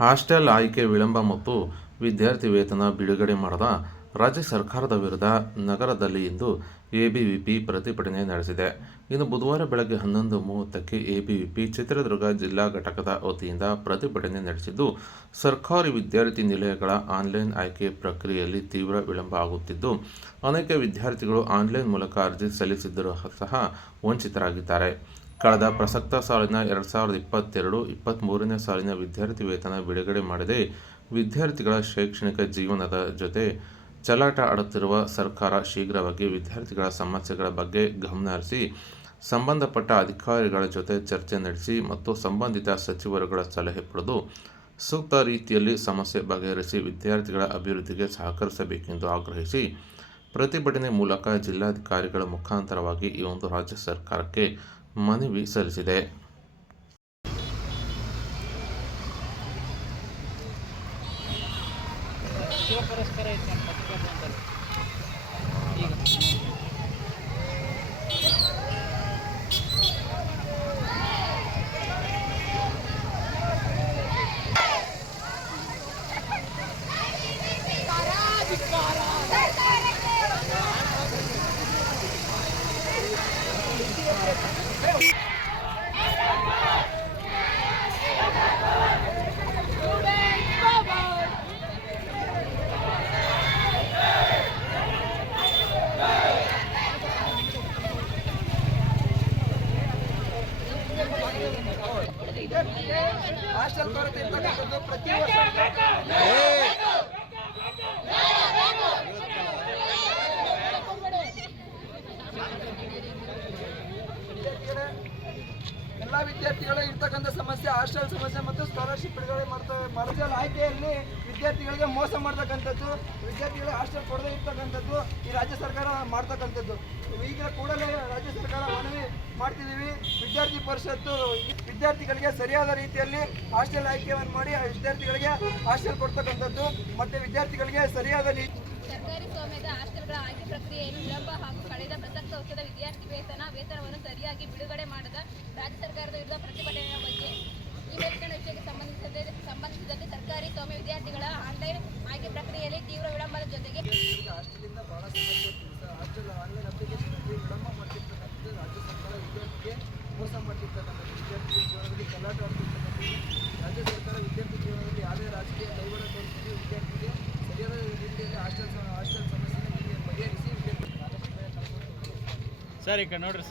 Hostel ಆಯ್ಕೆ ವಿಳಂಬ ಮತ್ತು ವಿದ್ಯಾರ್ಥಿ ವೇತನ ಬಿಡುಗಡೆ ಮಾಡದ ರಾಜ್ಯ ಸರ್ಕಾರದ ವಿರುದ್ಧ ನಗರದಲ್ಲಿ ಇಂದು ಎಬಿವಿಪಿ ಪ್ರತಿಭಟನೆ ನಡೆಸಿದೆ. ಇನ್ನು ಬುಧವಾರ ಬೆಳಗ್ಗೆ ಹನ್ನೊಂದು ಮೂವತ್ತಕ್ಕೆ ಎಬಿವಿಪಿ ಚಿತ್ರದುರ್ಗ ಜಿಲ್ಲಾ ಘಟಕದ ವತಿಯಿಂದ ಪ್ರತಿಭಟನೆ ನಡೆಸಿದ್ದು, ಸರ್ಕಾರಿ ವಿದ್ಯಾರ್ಥಿ ನಿಲಯಗಳ ಆನ್ಲೈನ್ ಆಯ್ಕೆ ಪ್ರಕ್ರಿಯೆಯಲ್ಲಿ ತೀವ್ರ ವಿಳಂಬ ಆಗುತ್ತಿದ್ದು, ಅನೇಕ ವಿದ್ಯಾರ್ಥಿಗಳು ಆನ್ಲೈನ್ ಮೂಲಕ ಅರ್ಜಿ ಸಲ್ಲಿಸಿದ್ದರೂ ಸಹ ವಂಚಿತರಾಗಿದ್ದಾರೆ. ಕಳೆದ ಪ್ರಸಕ್ತ ಸಾಲಿನ ಎರಡು ಸಾವಿರದ ಇಪ್ಪತ್ತೆರಡು ಇಪ್ಪತ್ತ್ಮೂರನೇ ಸಾಲಿನ ವಿದ್ಯಾರ್ಥಿ ವೇತನ ಬಿಡುಗಡೆ ಮಾಡದೆ. ವಿದ್ಯಾರ್ಥಿಗಳ ಶೈಕ್ಷಣಿಕ ಜೀವನದ ಜೊತೆ ಚಲಾಟ ಆಡುತ್ತಿರುವ ಸರ್ಕಾರ ಶೀಘ್ರವಾಗಿ ವಿದ್ಯಾರ್ಥಿಗಳ ಸಮಸ್ಯೆಗಳ ಬಗ್ಗೆ ಗಮನ ಹರಿಸಿ, ಸಂಬಂಧಪಟ್ಟ ಅಧಿಕಾರಿಗಳ ಜೊತೆ ಚರ್ಚೆ ನಡೆಸಿ ಮತ್ತು ಸಂಬಂಧಿತ ಸಚಿವರುಗಳ ಸಲಹೆ ಪಡೆದು ಸೂಕ್ತ ರೀತಿಯಲ್ಲಿ ಸಮಸ್ಯೆ ಬಗೆಹರಿಸಿ ವಿದ್ಯಾರ್ಥಿಗಳ ಅಭಿವೃದ್ಧಿಗೆ ಸಹಕರಿಸಬೇಕೆಂದು ಆಗ್ರಹಿಸಿ, ಪ್ರತಿಭಟನೆ ಮೂಲಕ ಜಿಲ್ಲಾಧಿಕಾರಿಗಳ ಮುಖಾಂತರವಾಗಿ ಈ ಒಂದು ರಾಜ್ಯ ಸರ್ಕಾರಕ್ಕೆ ಮನವಿ ಸಲ್ಲಿಸಿದೆ. ಶಿವಪುರಸ್ಕಾರ ಐತೆ ಹಾಸ್ಟೆಲ್ ಕೊರತೆ ಇರ್ತಕ್ಕಂಥದ್ದು ಪ್ರತಿ ವರ್ಷ ವಿದ್ಯಾರ್ಥಿಗಳು ಇರ್ತಕ್ಕಂಥ ಸಮಸ್ಯೆ ಹಾಸ್ಟೆಲ್ ಸಮಸ್ಯೆ ಮತ್ತು ಸ್ಕಾಲರ್ಶಿಪ್ ಬಿಡುಗಡೆ ಮಾಡ್ತವೆ ಮರ್ಜಲ್ ಆಯ್ಕೆಯಲ್ಲಿ ವಿದ್ಯಾರ್ಥಿಗಳಿಗೆ ಮೋಸ ಮಾಡ್ತಕ್ಕಂಥದ್ದು, ವಿದ್ಯಾರ್ಥಿಗಳಿಗೆ ಹಾಸ್ಟೆಲ್ ಕೊಡದೇ ಇರ್ತಕ್ಕಂಥದ್ದು ಈ ರಾಜ್ಯ ಸರ್ಕಾರ ಮಾಡ್ತಕ್ಕಂಥದ್ದು. ಈಗ ಕೂಡಲೇ ರಾಜ್ಯ ಸರ್ಕಾರ ಮನವಿ ಮಾಡ್ತಿದ್ದೀವಿ. ವಿದ್ಯಾರ್ಥಿ ಪರಿಷತ್ತು ವಿದ್ಯಾರ್ಥಿಗಳಿಗೆ ಸರಿಯಾದ ರೀತಿಯಲ್ಲಿ ಹಾಸ್ಟೆಲ್ ಆಯ್ಕೆಯನ್ನು ಮಾಡಿ ಆ ವಿದ್ಯಾರ್ಥಿಗಳಿಗೆ ಹಾಸ್ಟೆಲ್ ಕೊಡ್ತಕ್ಕಂಥದ್ದು ಮತ್ತು ವಿದ್ಯಾರ್ಥಿಗಳಿಗೆ ಸರಿಯಾದ ರೀತಿ ಸರ್ಕಾರಿ ಸ್ವಾಮ್ಯದ ಹಾಸ್ಟೆಲ್ಗಳ ಆಯ್ಕೆ ಪ್ರಕ್ರಿಯೆಯಲ್ಲಿ ವಿಳಂಬ ಹಾಗೂ ಕಳೆದ ಪ್ರಸಕ್ತ ವರ್ಷದ ವಿದ್ಯಾರ್ಥಿ ವೇತನ ವೇತನವನ್ನು ಸರಿಯಾಗಿ ಬಿಡುಗಡೆ ಮಾಡದ ರಾಜ್ಯ ಸರ್ಕಾರದ ವಿರುದ್ಧ ಪ್ರತಿಭಟನೆಯ ಬಗ್ಗೆ ಈ ಮೇಲ್ಕಂಡ ವಿಷಯಕ್ಕೆ ಸಂಬಂಧಿಸಿದಂತೆ ಸಂಬಂಧಿಸಿದಂತೆ ಸರ್ಕಾರಿ ಸ್ವಾಮ್ಯ ವಿದ್ಯಾರ್ಥಿಗಳ ಆನ್ಲೈನ್ ಆಯ್ಕೆ ಪ್ರಕ್ರಿಯೆಯಲ್ಲಿ ತೀವ್ರ ವಿಳಂಬದ ಜೊತೆಗೆ ಈಗ ಹಾಸ್ಟೆಲಿಂದ ಭಾಳ ಸಮಸ್ಯೆ ಇರ್ತದೆ ಸರ್ ಹಾಸ್ಟೆಲ್ ಆನ್ಲೈನ್ ಅಪ್ಲಿಕೇಶನಲ್ಲಿ ವಿಳಂಬ ಮಾಡ್ತಿರ್ತಕ್ಕಂಥದ್ದು ರಾಜ್ಯ ಸರ್ಕಾರ ವಿದ್ಯಾರ್ಥಿಗೆ ಮೋಸ ಮಾಡ್ತಿರ್ತಕ್ಕಂಥ ವಿದ್ಯಾರ್ಥಿ ಜೀವನದಲ್ಲಿ ಕಲಾಟ ಆಗ್ತಿರ್ತಕ್ಕಂಥ ರಾಜ್ಯ ಸರ್ಕಾರ ವಿದ್ಯಾರ್ಥಿ ಜೀವನದಲ್ಲಿ ಯಾವುದೇ ರಾಜಕೀಯ ಕೈವಾಡ ತೋರಿಸಿದ್ರೆ ವಿದ್ಯಾರ್ಥಿಗೆ ಸರಿಯಾದ ರೀತಿಯಲ್ಲಿ ಹಾಸ್ಟೆಲ್ ಹಾಸ್ಟೆಲ್ ಸಮಸ್ಯೆನ ಬಗೆಹರಿಸಿ ವಿದ್ಯಾರ್ಥಿ ಸರ್ ಈಗ ನೋಡ್ರಿ